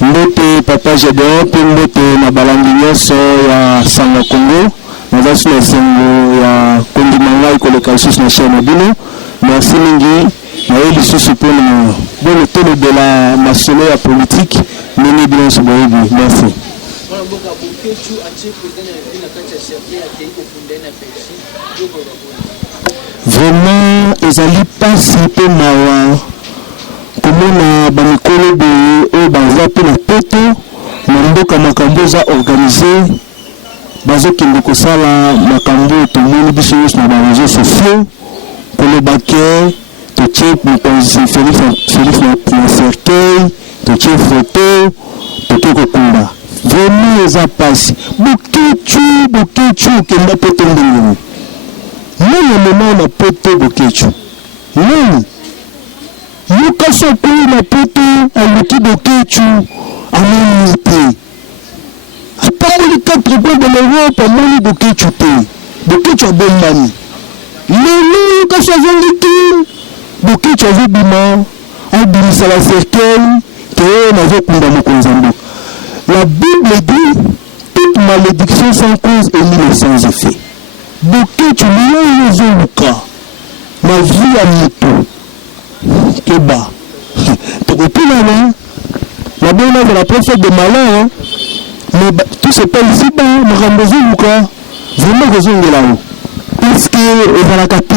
Mbote papa Gédéon pe mbote na balangi nyonso ya Sanga Congo nazasi na esengo ya kondima ngai koleka lisusu na chaîne bino. Merci mingi nayebi lisusu mpona bono tolobela masolo ya politique ndenge bino nyonso boyebi. Merci. Vraiment ezali pasi mpe mawa komona bamikolo boye oyo baza mpe na poto na mboka makambo eza organise bazokende kosala makambo tomoni biso nyonso na bareseau sociaux koloba ke totie mokonzi Félix na cercueil totie photo toke kokumba. Vraiment eza pasi bokechu okenda poto ndengeni nani moma na poto bokechu nani Lucas okuli na poto aluki bokechu amoni te apamoli 4 points de l'Europe amoni bokechu te bokechu abombani lelo Lucas azongi te bokechu azobima abimisa la cercueil ke nazokunda mokonzi ya mboka. La Bible dit toute malédiction sans cause est nulle sans effet. Bokechu liyo ezoluka na vie ya moto Keba. Tokopilana. La bonne œuvre la prophète de malheur. Mais tout se passe ici-bas. Marambozo Luka. Vraiment raison de là-haut. Parce que ils ont la capté.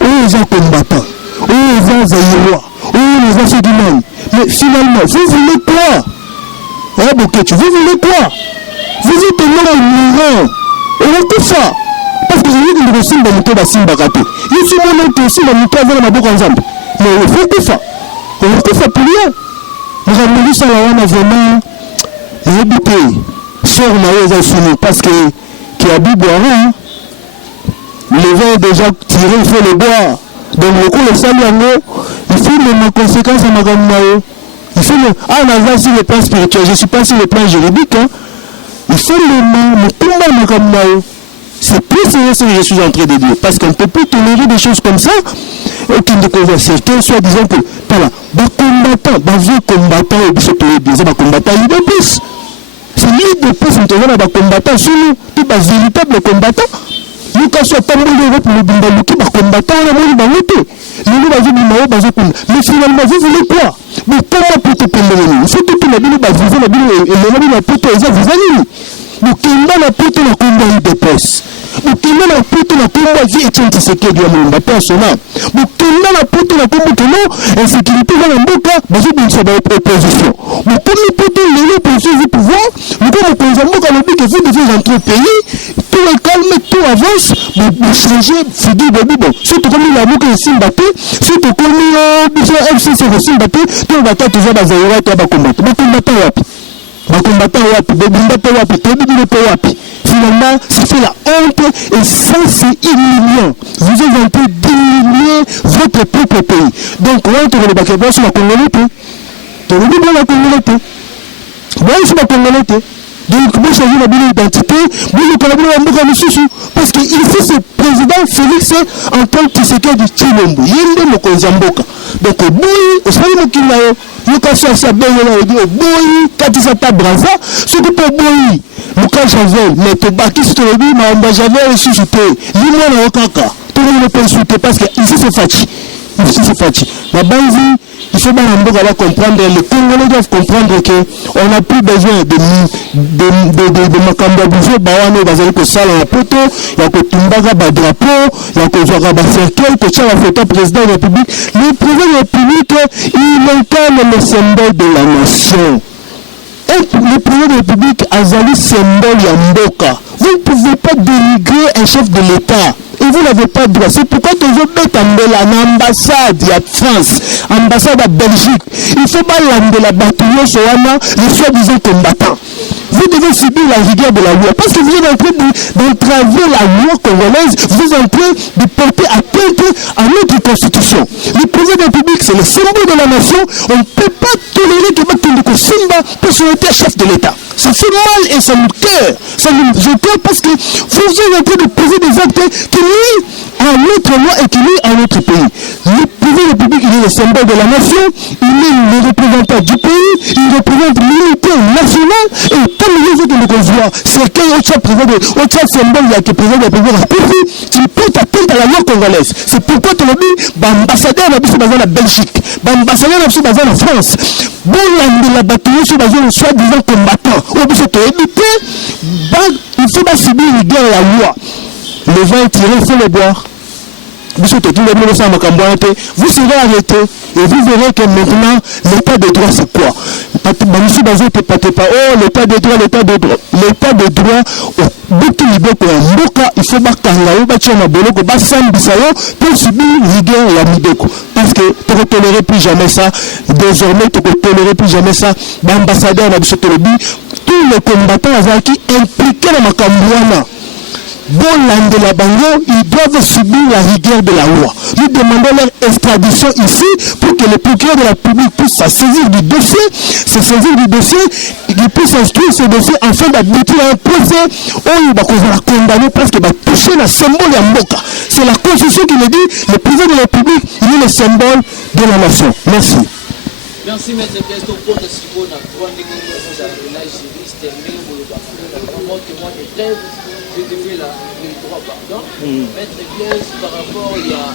Ils ont combattant. Ils ont zaïrois. Ils ont ceux du monde. Mais finalement, vous voulez quoi? Eh Bokechu, vous voulez quoi? Vous êtes mort ignorant. Et tout ça. Parce que je dis que le Simba Mouto va Simba Kato. Il faut que Simba Mouto va la boca ensemble. Mais il faut tout ça. Il faut tout ça pour rien. Nous avons dit ça là, on a vraiment rébuté. Sort Maïs a fini parce que qui a bu boire. Le vin est déjà tiré, il faut le boire. Donc le coup, le salut, il faut les conséquences à ma gamme. Il faut le. Ah, on a sur le plan spirituel. Je ne suis pas sur le plan juridique. Hein. Il faut le combat à ma gamme. C'est plus sérieux ce que je suis en train de dire. Parce qu'on ne peut plus tolérer des choses comme ça. Et qui ne conversent que soit disant que, voilà, les combattants, les vieux combattants, les combattants, ils de plus. C'est lui de plus, on te voit les combattants, sur nous, tous les véritables combattants. Nous, quand on a parlé pour le Bimbalouki, les combattants, on a parlé de l'autre. Mais finalement, vous voulez quoi? Mais comment pour te payer? Il faut que tu l'as dit, la Bible et la pote, ils ont vous allez. Donc, il y a la pote, la combat de presse. Donc, il y a la pote, la combat vie et tiens, c'est qu'il y a mon personnel. Donc, il y a la pote, la combat que non, insécurité dans le boca, basé d'une seule opposition. Donc, comme les potes, les oppositions du pouvoir, nous, comme nous avons quand même dit que vous devez entrer au pays, tout est calme, tout avance, vous changez, figure de Bible. Surtout comme il a dit que c'est battu, surtout comme il a dit que FCC est battu, tout va être toujours dans un roi qui va combattre. Donc, combattant, finalement, c'est la honte et ça c'est humiliant. Vous êtes en train d'humilier votre propre pays. Donc, on va le baquet sur la Congolais. Tu le dis bien la Congolais. Moi, je suis la Congolais. Donc, moi, changer la bonne identité, moi, je collabore avec moi, parce qu'il faut ce président Félix en tant que secrétaire du Chilombo. Il y a un Konzamboka. Donc, au bout, au sein de Mokinayo, il y a un peu de boy, Katisata Braza, ce que pour boy, Luka Javel, mais pour Baki, si tu le dis, Maamba Javel est suscité. Il y a un Okaka. Tout le monde peut insulter parce que ici c'est Fachi. Ici c'est Fachi. La base, il faut bien comprendre, les Congolais doivent comprendre qu'on n'a plus besoin de Makamba Bouzou, Bawane, Bazali, que ça, la poto, il y a que Tumbaga, Badrapo, il y a que Zouaraba Cercueil, que Tchara Feta, président de la République. Le président de la République, il incarne le symbole de la nation. Et le président de la République, Azali, symbole Yamboka. Vous ne pouvez pas dénigrer un chef de l'État. Et vous n'avez pas de droit. C'est pourquoi tu veux mettre en ambassade à France, ambassade à Belgique. Il ne faut pas l'amener la bataille sur les soi-disant combattants. Vous devez subir la rigueur de la loi. Parce que vous êtes en train d'entraver la loi congolaise. Vous êtes en train de porter atteinte à notre constitution. Le président de la République, c'est le symbole de la nation. On ne peut pas tolérer que Bakindeko Simba personnalité chef de l'État. Ça fait mal et ça nous cœur. Ça nous cœur parce que vous êtes en train de poser des actes qui nuisent à notre loi et qu'il est à notre pays. Le président de la République, il est le symbole de la nation, il est le représentant du pays, il représente l'unité nationale, et comme les autres de voix, c'est qu'il y a autre symbole qui est président de la République, qui porte atteinte à la loi congolaise. C'est pourquoi tu l'as dit, l'ambassadeur n'a pas besoin de la Belgique, l'ambassadeur n'a pas besoin de la France. Bon, la bataille sur besoin de soi-disant combattants, ou bien c'est éviter, il faut pas subir une guerre à la loi. Le vin est tiré, il faut le boire. Vous serez arrêté et vous verrez que maintenant l'état de droit c'est quoi? Oh, l'état de droit, l'état de droit. L'état de droit, il faut pour subir rigueur la mideko. Parce que tu ne toléreras plus jamais ça. Désormais, tu ne toléreras plus jamais ça. L'ambassadeur n'a pas tous les combattants qui impliqués dans ma cambouana. Bon, de la Bango, ils doivent subir la rigueur de la loi. Nous demandons leur extradition ici pour que le procureur de la République puisse se saisir du dossier, qu'il puisse instruire ce dossier afin d'aboutir à un procès où il va condamner parce qu'il va toucher le symbole de Mboka. C'est la Constitution qui le dit, le président de la République, il est le symbole de la nation. Merci. Merci, maître Gaston, pour le j'ai donné le droit, pardon. Maître Blaise, par rapport à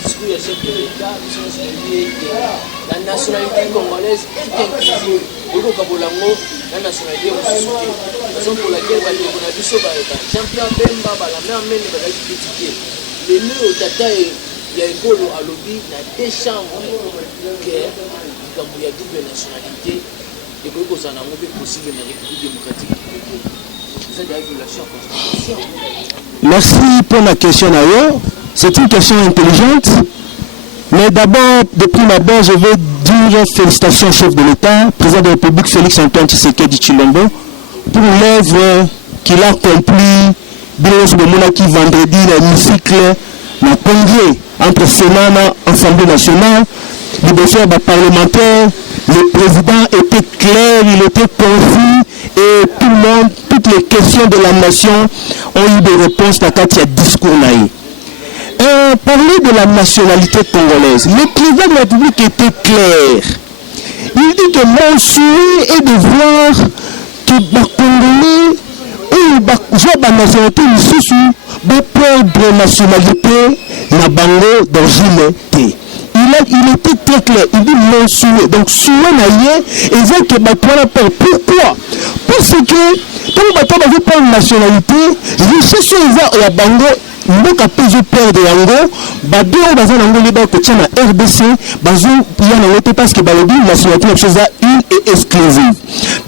ce que le chef de l'État, la nationalité congolaise est inclusive. Et donc, la nationalité est soutenue. Raison pour laquelle on a vu ça, Jean-Pierre Bemba, la mère même, va critiquer. Les nœuds au tata, il y a un école à lobby, il y a des chambres qui ont double nationalité. Et que ça n'a pas possible dans la République démocratique du Congo. Merci pour la question d'ailleurs. C'est une question intelligente. Mais d'abord, de prime abord, je veux dire félicitations au chef de l'État, président de la République Félix Antoine Tshisekedi Tshilombo, pour l'œuvre qu'il a accomplie qui vendredi l'hémicycle n'a congrès entre Sénat et Assemblée nationale. Les dossiers parlementaires, le président était clair, il était concis et tout le monde, toutes les questions de la nation ont eu des réponses dans le discours. Parler de la nationalité congolaise, le président de la République était clair. Il dit que mon souhait est de voir que les Congolais ou la nationalité va perdre la nationalité na bango d'origine. Il était très clair, il dit mon souhait. Donc souhait naïe et veut que Batouana perd. Pourquoi? Parce que quand Batouana veut prendre une nationalité, richesse sur la bango, mboka pezo perdre yango, bado baza nango liba ko tia na RDC, bazo ya na wote parce que balobi nationalité la chose une et exclusive.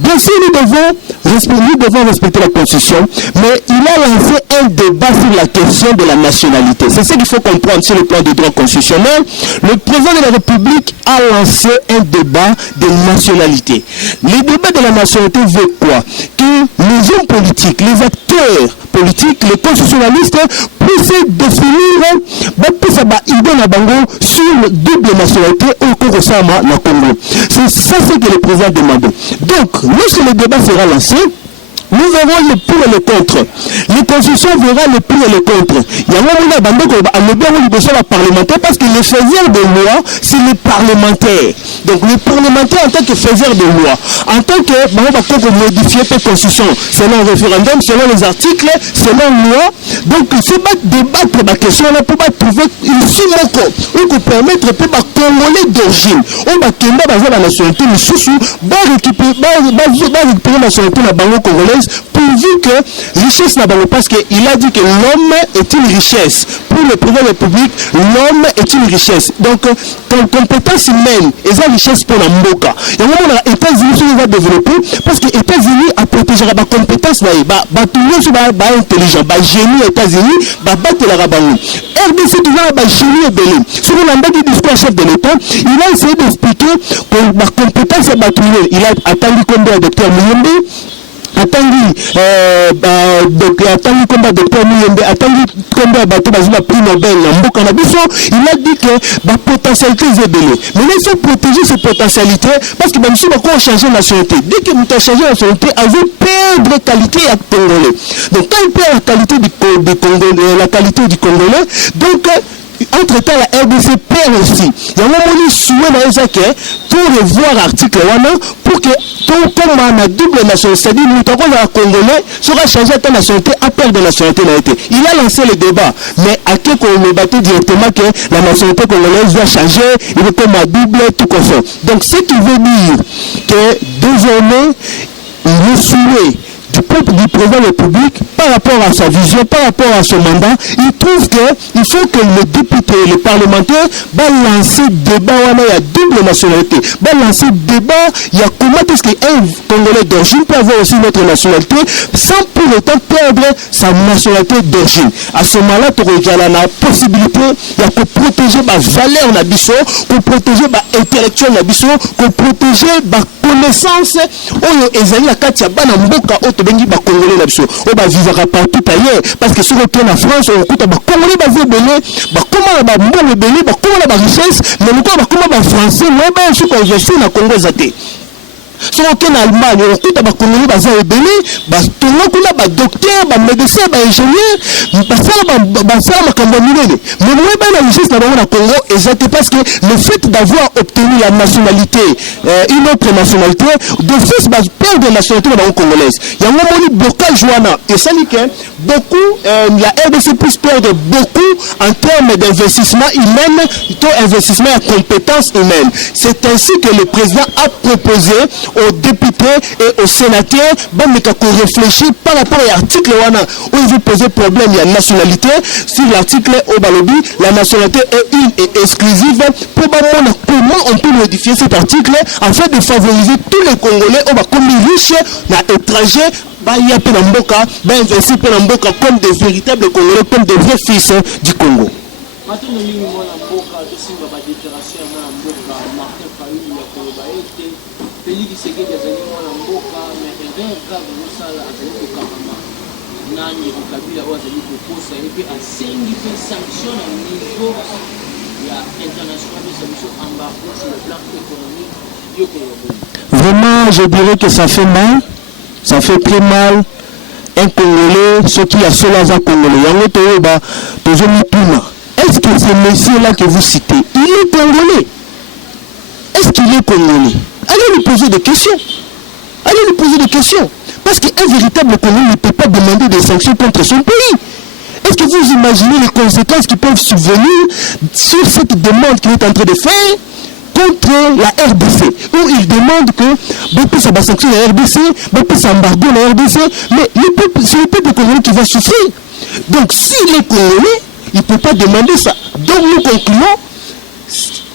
Bien sûr nous devons respecter la Constitution, mais il a lancé un débat sur la question de la nationalité. C'est ce qu'il faut comprendre sur le plan du droit constitutionnel. Le président de la République a lancé un débat de nationalité. Le débat de la nationalité veut quoi? Que les hommes politiques, les acteurs politiques, les constitutionnalistes puissent définir idée na bango sur le double nationalité au Congo-Sama na Congo. C'est ça ce que le président demande. Donc, lorsque le débat sera lancé, nous verrons le pour et le contre. Les constitutions verront le pour et le contre. Il y a un moment où la parlementaire parce que les faiseurs de loi, c'est les parlementaires. Donc les parlementaires en tant que faiseurs de loi, en tant que on va modifier la constitution selon le référendum, selon les articles, selon loi. Donc il faut débattre la question là pour trouver une sous-moko ou pour permettre aux Congolais d'origine. On va tomber dans la nationalité, mais sous récupérer la nationalité la banque congolaise. Pourvu que richesse n'a pas parce qu'il a dit que l'homme est une richesse. Pour le président de la République, l'homme est une richesse. Donc, comme compétence humaine, et sa richesse pour la Mboka. Et au moment où les États-Unis va développer, parce que les États-Unis a protégé la compétence, tout le monde va intelligent, génie États-Unis, va battre la rabanou. RDC toujours va génie et belé. Sur le discours chef de l'État, il a essayé d'expliquer que la compétence est battue. Il a attendu combien de docteur Miyembe. attendit combat docteur Muyembe, attendit combat bateau bazula prix Nobel na mboka na biso, il a dit que la potentialité est belle. Mais il faut protéger ces potentialités parce que même si on a changé la nationalité, dès que nous avons changé la nationalité, elle veut perdre qualité à Congolais. Donc quand il perd la qualité du Congolais, donc entre-temps, la RDC perd aussi. Il y a un moment où souhait pour revoir l'article pour que tout comme on a double nationalité, c'est-à-dire nous avons un Congolais sera changé à ta nationalité à perdre de nationalité. Il a lancé le débat, mais à qui qu'on le battait directement que la nationalité congolaise doit changer, il veut comme un double, tout comme ça. Donc ce qui veut dire que désormais, il est souhait du peuple du président de la République par rapport à sa vision, par rapport à son mandat, il trouve qu'il faut que les députés, les parlementaires lancer débat, il y a double nationalité, lancer débat, il y a comment est-ce qu'un Congolais d'origine peut avoir aussi notre nationalité sans pour autant perdre sa nationalité d'origine. À ce moment-là, il y a la possibilité de protéger la valeur de biso, de protéger l'intellectuel de biso, de protéger la connaissance, la carte bengi ba Congolais na biso o ba vivra partout ailleurs parce que si on retourne en France on écoute ba Congolais ba belé ba comment ba mbongo belé ba comment ba richesse mais nous ba comment ba français mais ba je ko investir na Congo zaté si on est en Allemagne on écoute ba Congolais ba za belé ba tonga kuna ba docteur ba médecin ba ingénieur ba sala makambo minene mais moi ba na richesse na na Congo exactement parce que le fait d'avoir obtenu la nationalité une autre nationalité de fait ba perdre de nationalité dans congolaise il y a un moment blocage wana et ça dit que beaucoup la RDC puisse perdre beaucoup en termes d'investissement humain tout investissement en compétences humaines. C'est ainsi que le président a proposé aux députés et aux sénateurs de réfléchir par rapport à l'article où il veut poser problème, il y a nationalité. Sur l'article Obalobi, la nationalité est une et exclusive. Probablement, comment on peut modifier cet article afin de favoriser tous les Congolais comme riches, étrangers, il y a Penamboka, investir Penamboka comme des véritables Congolais, comme des vrais fils du Congo. Vraiment, je dirais que ça fait mal, ça fait très mal. Un Congolais, ce qui a cela à Congolais. Est-ce que ce monsieur-là que vous citez, il est Congolais? Est-ce qu'il est Congolais? Allez lui poser des questions. Allez lui poser des questions. Parce qu'un véritable Congolais ne peut pas demander des sanctions contre son pays. Est-ce que vous imaginez les conséquences qui peuvent survenir sur cette demande qu'il est en train de faire contre la RDC, où il demande que ça va sanctionner la RDC, ça embargo la RDC, mais c'est le peuple congolais qui va souffrir. Donc s'il est Congolais, il ne peut pas demander ça. Donc nous concluons,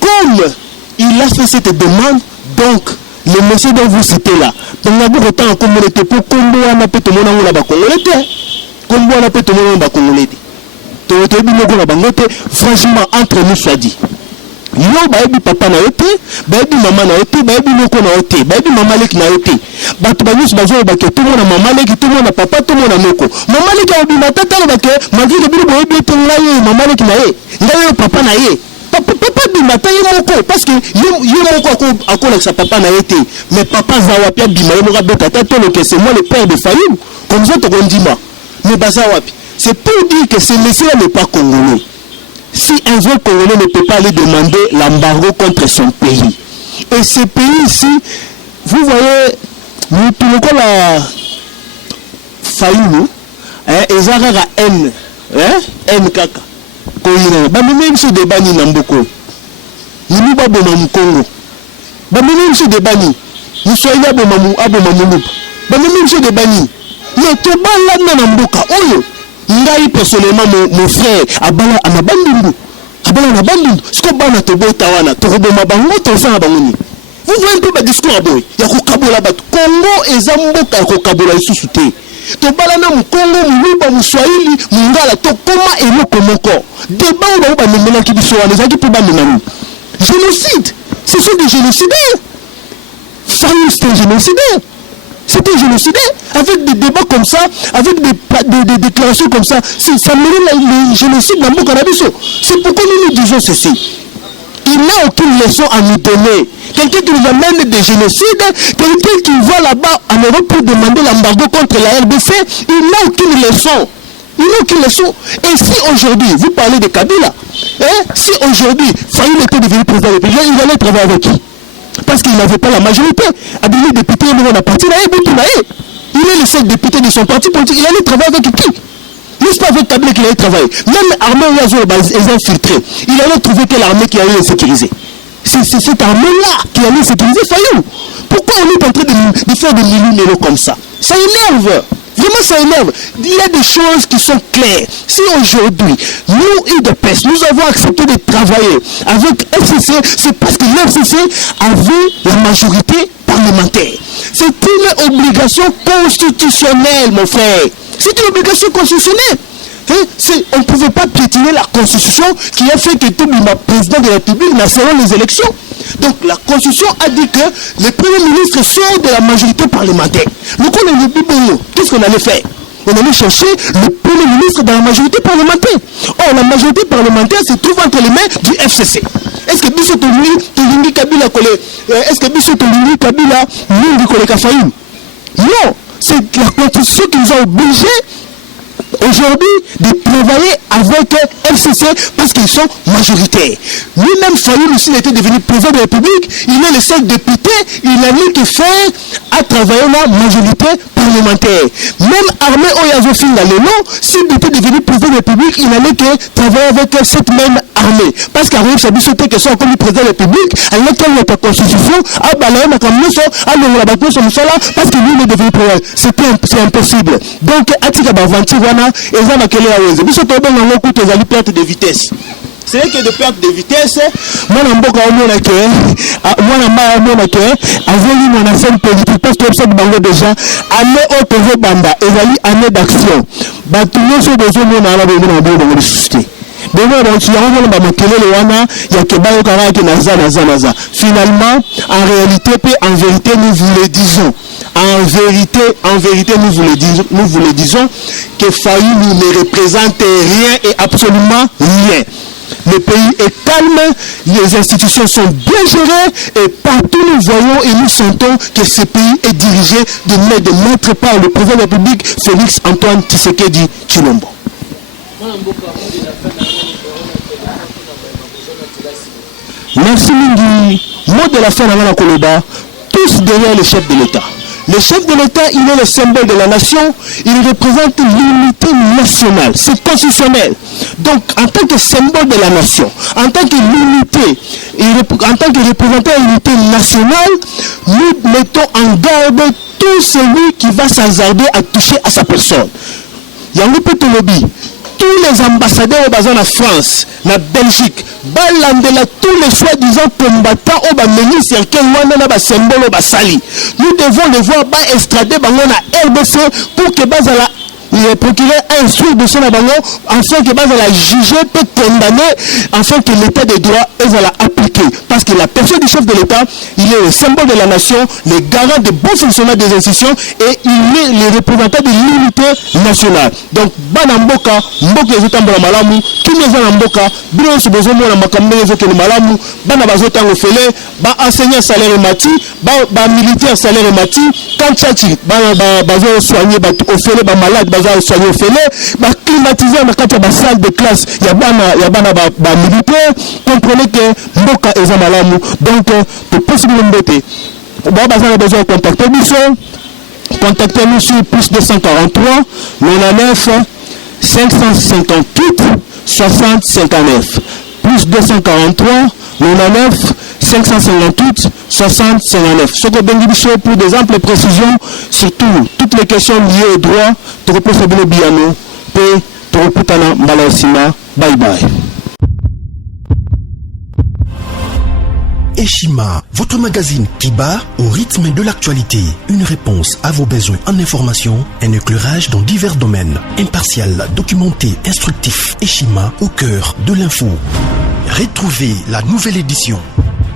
comme il a fait cette demande, donc le monsieur dont vous citez là, donc d'abord autant en communauté pour Congo, on a peut tout le monde là-bas Congolais, Congo, on a peut tout le monde là-bas Congolais. Franchement, entre nous soit dit. Yo baebi papa na yote, baebi mama na yote, baebi loko na yote, baebi mama leki na yote. Batu banyusi bazo bake tout le monde mama leki, tout le monde papa, tout le monde moko. Mama leki obi matata na bake, malgré le bilo boebi ete ngai mama leki na ye. Ngai papa na ye. Papa bi mata ye moko parce que yo moko akola sa papa na yote. Mais papa zawapi bima yo moko tata to que c'est moi le père de Fayou. Comme ça to gondima. Mais bazawapi. C'est pour dire que ce monsieur n'est pas congolais. Si un vrai Congolais ne peut pas aller demander l'embargo contre son pays. Et ce pays ici, vous voyez, nous tout le monde a failli, et ça a N, N kaka. Même ce débat ni Namboko. Nous pas bon au Congo. Même ce débat ni. Nous soyons abomamou. Même ce débat ni. Mais tout bas là Namboka. Ngai personnellement mon frère abala amabandundu na bandundu siko bana tobota wana tokoboma bango tosana bangoni vous voyez un peu ba discours aboy ya kokabola batu Congo eza mboka ya kokabola isusu te tobala na Congo muluba muswahili mungala tokoma eloko moko débat oyo ba memela kibiso wana ezaki pe ba menanu génocide ce sont des génocidaires Fayou c'est un génocidaire c'est été génocidés. Avec des débats comme ça, avec des déclarations comme ça, ça mène le génocide dans le Canabiso. C'est pourquoi nous disons ceci. Il n'a aucune leçon à nous donner. Quelqu'un qui nous amène des génocides, quelqu'un qui va là-bas en Europe pour demander l'embargo contre la RDC, il n'a aucune leçon. Il n'a aucune leçon. Et si aujourd'hui, vous parlez de Kabila, si aujourd'hui, Fayoum était devenu président de la République, il allait travailler avec qui? Parce qu'il n'avait pas la majorité. Les députés, il a parti là, il est le seul député de son parti politique. Il allait travailler avec qui? N'est-ce pas avec Kabila qu'il allait travailler? Même l'armée, ils ont infiltré. Il allait trouver quelle armée qui allait le sécuriser. C'est cette armée-là qui allait sécuriser Fayoum. Pourquoi on est en train de faire des millions comme ça? Ça énerve. Vraiment, ça énerve. Il y a des choses qui sont claires. Si aujourd'hui, nous, UDPS, nous avons accepté de travailler avec FCC, c'est parce que l'FCC avait la majorité parlementaire. C'est une obligation constitutionnelle, mon frère. C'est une obligation constitutionnelle. On ne pouvait pas piétiner la constitution qui a fait que tout le président de la République n'a selon les élections. Donc la constitution a dit que les premiers ministres sont de la majorité parlementaire. Donc on a dit, bon, qu'est-ce qu'on allait faire? On allait chercher le premier ministre dans la majorité parlementaire. Or, la majorité parlementaire se trouve entre les mains du FCC. Est-ce que Bissot Tolingi Kabila est-ce que Bissot Tolingi Kabila Mingi Koleka Fayoum? Non, c'est la constitution qui nous a obligés aujourd'hui de travailler avec FCC parce qu'ils sont majoritaires. Lui-même, Fayoum, s'il était devenu président de la République, il est le seul député, il n'a mis que faire à travailler la majorité parlementaire. Même Armé Oyazofine Laleno, s'il était devenu président de la République, il n'allait que travailler avec cette même armée. Parce qu'Armé Sabissoté, qui sont comme président de la République, à laquelle notre constitution a balayé ma communauté, a le rabattu sur le sol, parce que lui, il est devenu président. C'est impossible. Donc, Atika Bavanti, voilà, et ça va qu'elle est à Weze. Bissot Toben, on a coupé des pertes de vitesse. C'est vrai que de perte de vitesse, moi, je suis en scène politique parce que je suis déjà année au TV Banda, et année d'action. Tout le monde a besoin de société. Finalement, en réalité, en vérité, nous vous le disons. En vérité, nous vous le disons que Fayoum ne représente rien et absolument rien. Le pays est calme, les institutions sont bien gérées et partout nous voyons et nous sentons que ce pays est dirigé de maître par le président de la République, Félix Antoine Tshisekedi Tshilombo. Merci Mingi. Mot de la fin dans la Koloba, tous derrière le chef de l'État. Le chef de l'État, il est le symbole de la nation, il représente l'unité nationale, c'est constitutionnel. Donc, en tant que symbole de la nation, en tant que l'unité, en tant que représentant de l'unité nationale, nous mettons en garde tout celui qui va s'hasarder à toucher à sa personne. Yango Petolobi, tous les ambassadeurs basés en France, en Belgique, balandela tous les soi-disant combattants au Bameni cercle wana ba symbole ba sali. Nous devons les voir ba estrader bango na RDC pour que bazala procurer un instruire de son abandon afin que bazala juger peut condamner afin que l'état de droit est à la appliquer. Parce que la personne du chef de l'État, il est le symbole de la nation, le garant de bon fonctionnement des institutions et il est le représentant de l'unité nationale. Donc, Banamboka, Mboka Zotambola Malamu, Kimeza Mboka, Bilo Subozomo na Makambe Zoke Malamu, Banabazota Ofele, ba enseignant salaire mati, ba militaire salaire mati, quand Tchachi, bazo soigner, ba Ofele, ba malade, bazo soigner Ofele, ba climatiser na kati ba salle de classe, ya bana ba militaire, comprenez que Mboka est Malamu. Donc, pour possible mbote, vous avez besoin de contacter nous. Contactez-nous sur plus 243 99 558 60 59. Plus 243 99 558 60 59. Ce que Bendibicho pour des amples précisions sur toutes les questions liées au droit, tu reposes le biano, et tu reposes Malassima. Bye bye. Eshima, votre magazine qui bat au rythme de l'actualité. Une réponse à vos besoins en information, un éclairage dans divers domaines. Impartial, documenté, instructif. Eshima au cœur de l'info. Retrouvez la nouvelle édition.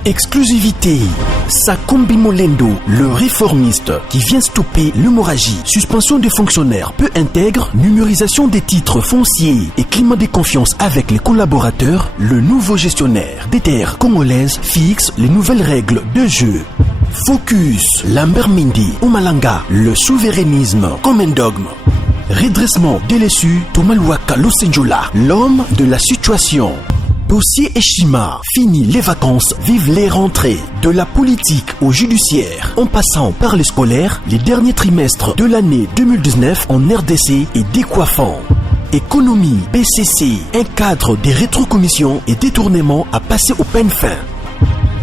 Exclusivité. Sakombi Molendo, le réformiste qui vient stopper l'hémorragie, suspension des fonctionnaires peu intègre, numérisation des titres fonciers et climat de confiance avec les collaborateurs, le nouveau gestionnaire des terres congolaises fixe les nouvelles règles de jeu. Focus, Lambert Mindi, Omalanga, le souverainisme comme un dogme. Redressement délaissé, Tomaluaka Losenjola, l'homme de la situation. Dossier Eshima, fini les vacances, vive les rentrées. De la politique au judiciaire, en passant par les scolaires, les derniers trimestres de l'année 2019 en RDC est décoiffant. Économie, BCC, un cadre des rétrocommissions et détournements à passer au peine fin.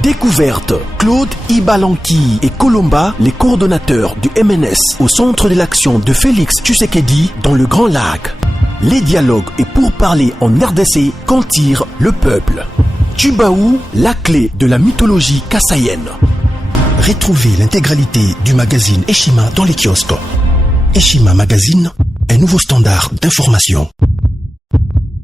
Découverte, Claude Ibalanki et Colomba, les coordonnateurs du MNS au centre de l'action de Félix Tshisekedi dans le Grand Lac. Les dialogues et pourparlers en RDC qu'en tire le peuple. Tchibaou, la clé de la mythologie kassaïenne. Retrouvez l'intégralité du magazine Eshima dans les kiosques. Eshima Magazine, un nouveau standard d'information.